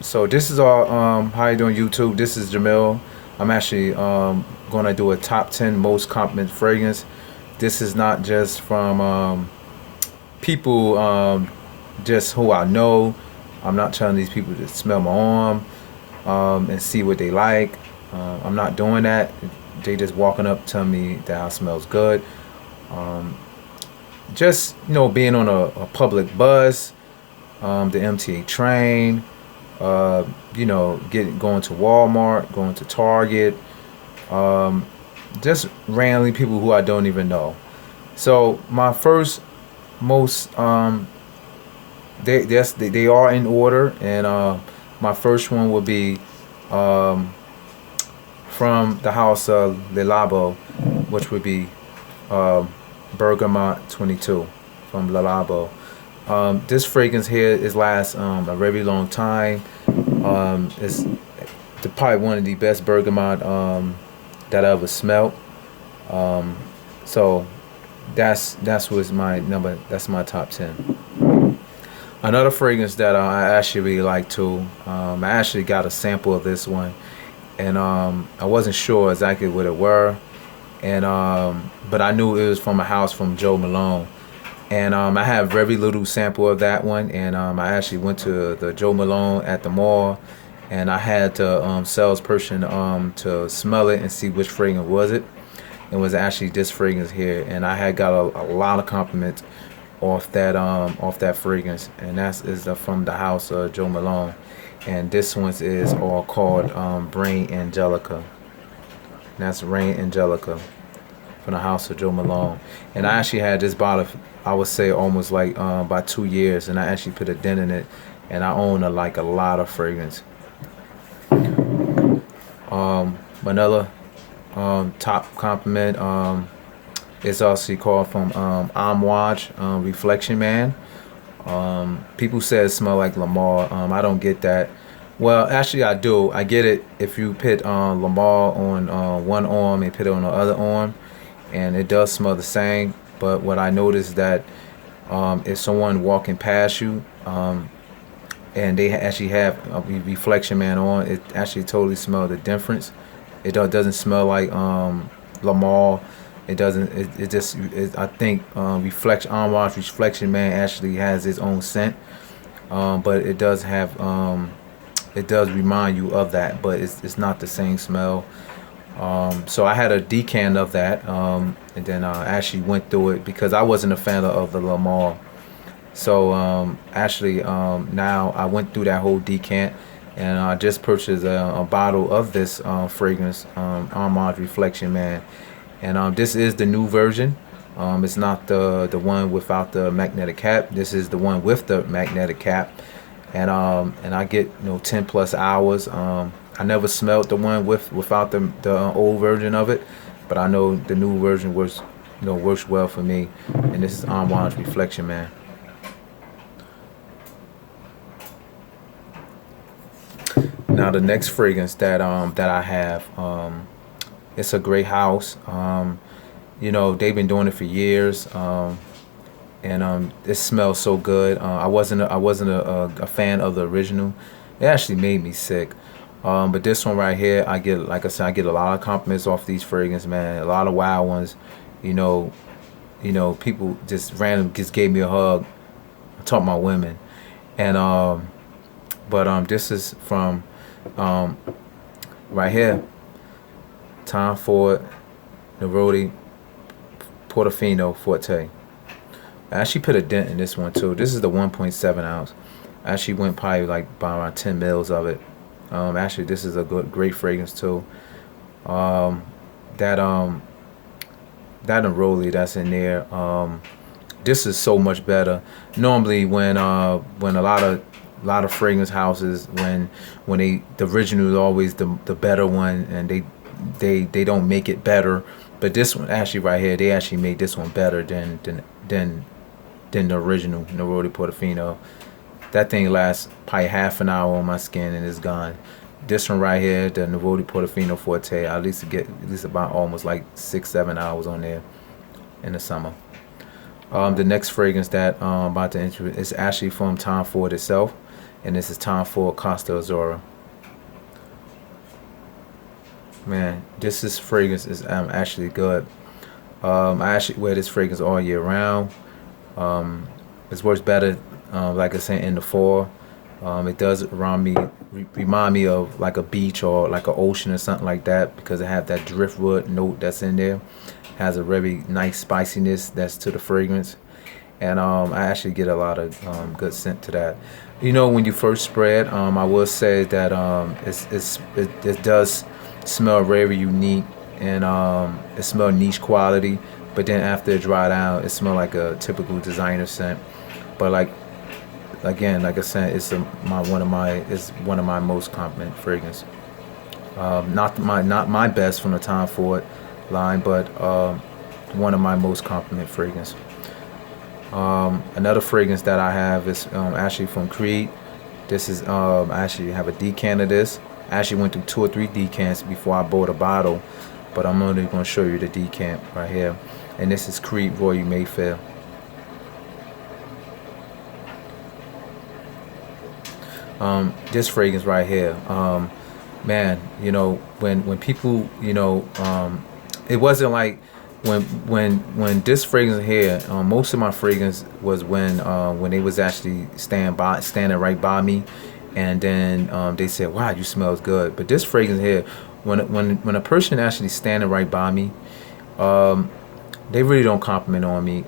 So this is all how you doing YouTube. This is Jamil. I'm actually gonna do a top 10 most complimented fragrance. This is not just from people just who I know. I'm not telling these people to smell my arm and see what they like. I'm not doing that. They just walking up telling me that it smells good. Um, just being on a public bus, the MTA train, uh, going to Walmart, going to Target, um, just randomly people who I don't even know. So my first most they are in order, and my first one would be um, from the house of Le Labo, which would be um, Bergamot 22 from Le Labo. This fragrance here is last a very long time. It's probably one of the best bergamot that I ever smelled. Um, so that's what's my number. That's my top 10. Another fragrance that I actually really like too. I actually got a sample of this one, and I wasn't sure exactly what it were, and but I knew it was from a house from Joe Malone. And I have very little sample of that one, and I actually went to the Joe Malone at the mall, and I had the salesperson to smell it and see which fragrance was it. It was actually this fragrance here, and I had got a lot of compliments off that fragrance, and that's is from the house of Joe Malone, and this one is all called Brain Angelica. And that's Rain Angelica from the house of Joe Malone. And I actually had this bottle, I would say almost like by 2 years, and I actually put a dent in it, and I own like a lot of fragrance. Another top compliment is also called from Amouage Reflection Man. People say it smell like Lamar. I don't get that. Well, actually, I do. I get it if you put Lamar on one arm and put it on the other arm, and it does smell the same. But what I noticed that if someone walking past you and they actually have a reflection man on, it actually totally smells the difference. Doesn't smell like Lamar. It doesn't. It just. I think reflection Entourage Reflection Man actually has its own scent, but it does have. It does remind you of that, but it's not the same smell. So I had a decant of that, and then I actually went through it because I wasn't a fan of the Lamar. So actually, now I went through that whole decant, and I just purchased a bottle of this fragrance, Armand Reflection Man, and this is the new version. It's not the one without the magnetic cap. This is the one with the magnetic cap, and I get 10 plus hours. I never smelled the one without the old version of it, but I know the new version works well for me, and this is Armand Reflection Man. Now the next fragrance that I have, it's a great house. They've been doing it for years, and it smells so good. I wasn't a fan of the original. It actually made me sick. But this one right here, I get like I said, I get a lot of compliments off these fragrances, man. A lot of wild ones. You know, people just random just gave me a hug. I'm talking about women, and but this is from um, right here, Tom Ford, Neroti, Portofino Forte. I actually put a dent in this one too. This is the 1.7 ounce. I actually went probably like by around 10 mils of it. Actually, this is a great fragrance too. Um, that that Neroli that's in there. This is so much better. Normally, when a lot of fragrance houses when the original is always the better one, and they don't make it better. But this one actually right here, they actually made this one better than than the original Neroli Portofino. That thing lasts probably half an hour on my skin and it's gone. This one right here, the Neroli Portofino Forte, I at least get at least about almost like 6-7 hours on there in the summer. The next fragrance that I'm about to introduce is actually from Tom Ford itself. and this is Tom Ford Costa Azura. Man, this fragrance is actually good. I actually wear this fragrance all year round. Um, it works better, like I said, in the fall. It does remind me of like a beach or like an ocean or something like that because it have that driftwood note that's in there. Has a very nice spiciness that's to the fragrance, and I actually get a lot of good scent to that. You know, when you first spray it, I will say that it does smell very unique, and it smells niche quality. But then after it dry down, it smells like a typical designer scent. But like again, like I said, it's one of my most compliment fragrance. Not my best from the Tom Ford line, but one of my most compliment fragrance. Another fragrance that I have is actually from Creed. This is I actually have a decant of this. I actually went through 2 or 3 decants before I bought a bottle, but I'm only going to show you the decant right here. And this is Creed Royal Mayfair. This fragrance right here, man, when people, it wasn't like when this fragrance here, most of my fragrance was when they was actually standing right by me, and then they said, "Wow, you smells good." But this fragrance here, when a person actually standing right by me, um, they really don't compliment on me.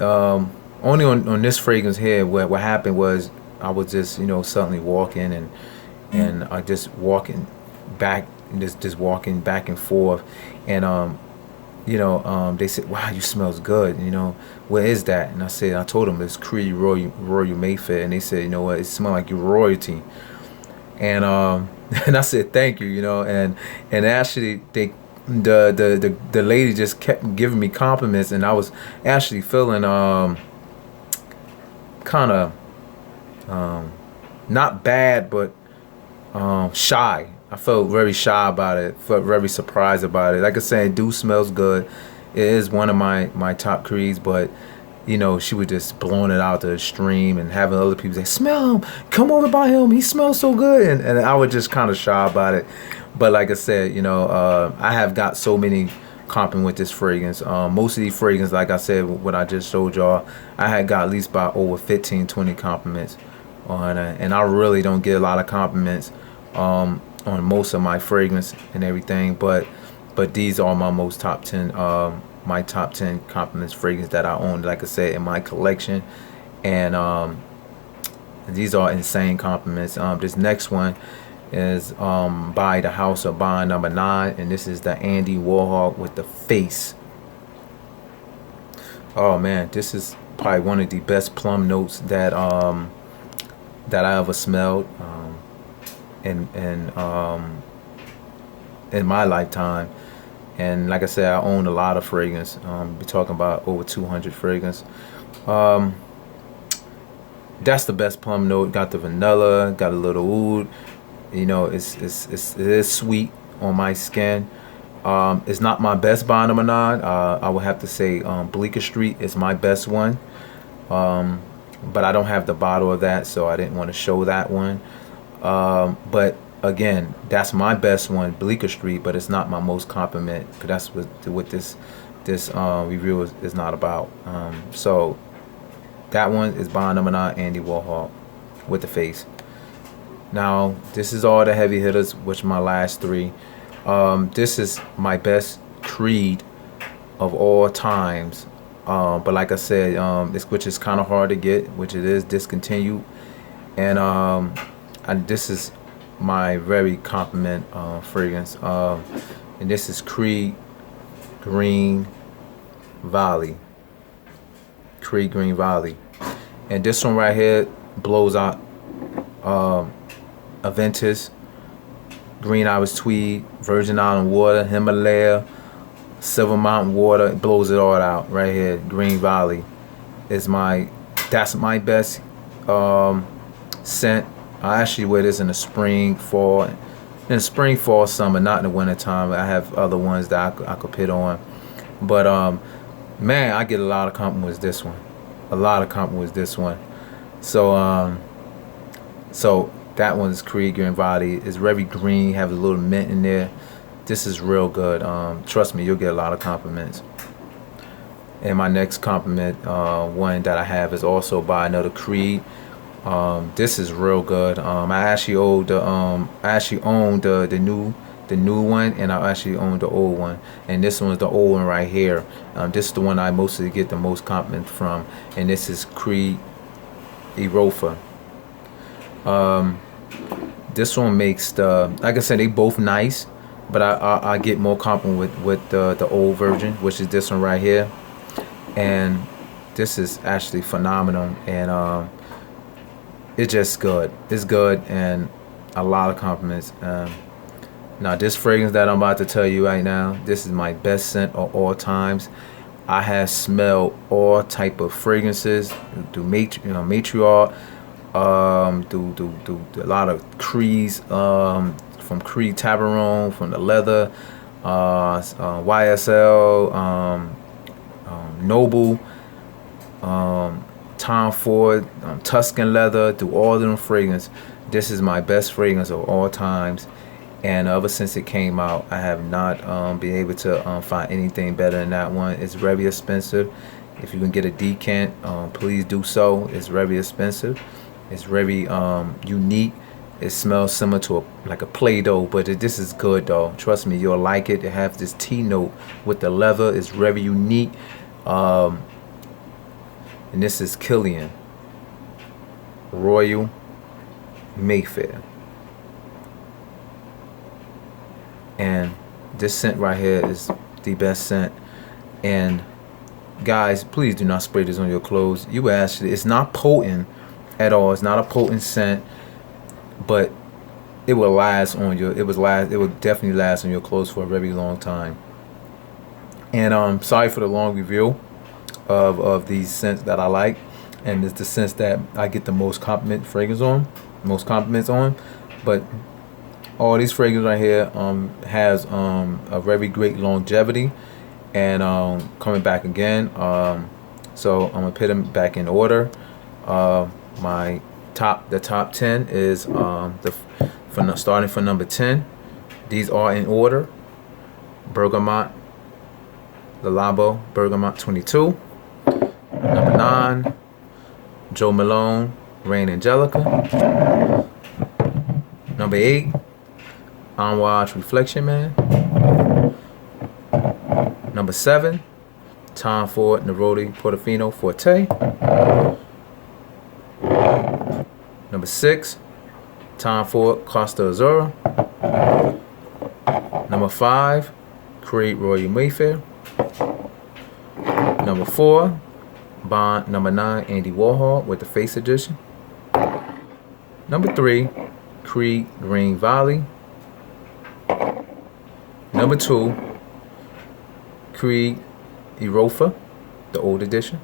Only on this fragrance here, what happened was I was just suddenly walking and I just walking back, just walking back and forth, and they said, "Wow, you smells good." Where is that? And I told them it's Creed Royal Mayfair, and they said, "You know what? It smells like your royalty." And and I said, "Thank you," and actually the lady just kept giving me compliments, and I was actually feeling kind of not bad, but shy. I felt very shy about it. Felt very surprised about it. Like I said, it do smells good. It is one of my top creeds, but she was just blowing it out to the stream and having other people say, "Smell him, come over by him. He smells so good," and I was just kind of shy about it. But like I said, I have got so many comping with this fragrance. Most of these fragrances, like I said, what I just showed y'all, I had got at least about over 15, 20 compliments on it, and I really don't get a lot of compliments on most of my fragrance and everything, but these are my most top 10 my top 10 compliments fragrance that I own, like I said, in my collection. And these are insane compliments. This next one is by the House of Bond number 9, and this is the Andy Warhol with the face. Oh man, this is probably one of the best plum notes that I ever smelled in my lifetime. And like I said, I own a lot of fragrance. We're talking about over 200 fragrance. Um, that's the best plum note. Got the vanilla, got a little oud. It is sweet on my skin. It's not my best Bond number 9. I would have to say Bleecker Street is my best one. Um, but I don't have the bottle of that, so I didn't want to show that one. But again, that's my best one, Bleecker Street, but it's not my most compliment, because that's what this review is not about. So that one is Bond number 9, Andy Warhol with the face. Now this is all the heavy hitters, which are my last 3. This is my best Creed of all times. But like I said, which is kind of hard to get, which it is discontinued, and this is my very compliment fragrance, and this is Creed Green Valley. Creed Green Valley, and this one right here blows out Aventus, Green Iris Tweed, Virgin Island Water, Himalaya, Silver Mountain Water. It blows it all out right here. Green Valley is that's my best scent. I actually wear this in the spring, fall, summer, not in the winter time. I have other ones that I could put on, but man, I get a lot of compliments with this one. A lot of compliments with this one. So So that one's Creed Green Valley. It's very green, have a little mint in there. This is real good. Trust me, you'll get a lot of compliments. And my next compliment, one that I have, is also by another Creed. This is real good. I actually own the new one, and I actually own the old one. And this one's the old one right here. This is the one I mostly get the most compliments from, and this is Creed Erofa. This one makes like I said, they both nice, but I get more compliment with the old version, which is this one right here. And this is actually phenomenal, and it's just good. It's good, and a lot of compliments. Now this fragrance that I'm about to tell you right now, this is my best scent of all times. I have smelled all type of fragrances through matriarch, do a lot of Creeds, from Creed Tabaron, from the leather, YSL, Noble, Tom Ford, Tuscan leather, through all of them fragrances. This is my best fragrance of all times, and ever since it came out, I have not been able to find anything better than that one. It's very expensive. If you can get a decant, please do so. It's very expensive. It's very unique. It smells similar to like a Play-Doh, but this is good though. Trust me, you'll like it. It has this tea note with the leather. It's very unique. And this is Killian Royal Mayfair. And this scent right here is the best scent. And guys, please do not spray this on your clothes. It's not potent at all. It's not a potent scent, but it will last on your. It will definitely last on your clothes for a very long time. And sorry for the long review of these scents that I like, and it's the scents that I get the most most compliments on. But all these fragrances right here has a very great longevity, and coming back again. So I'm gonna put them back in order. The top 10 is starting from number 10. These are in order: Bergamot, Le Labo Bergamot 22. Number 9, Joe Malone, Rain Angelica. Number 8, Entourage Reflection Man. Number 7, Tom Ford Neroli Portofino Forte. Number 6, Tom Ford Costa Azura. Number 5, Creed Royal Mayfair. Number 4, Bond Number 9 Andy Warhol with the Face Edition. Number 3, Creed Green Valley. Number 2, Creed Erofa, the old edition.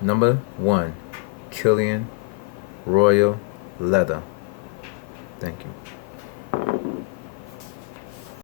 Number 1, Killian Royal Leather. Thank you.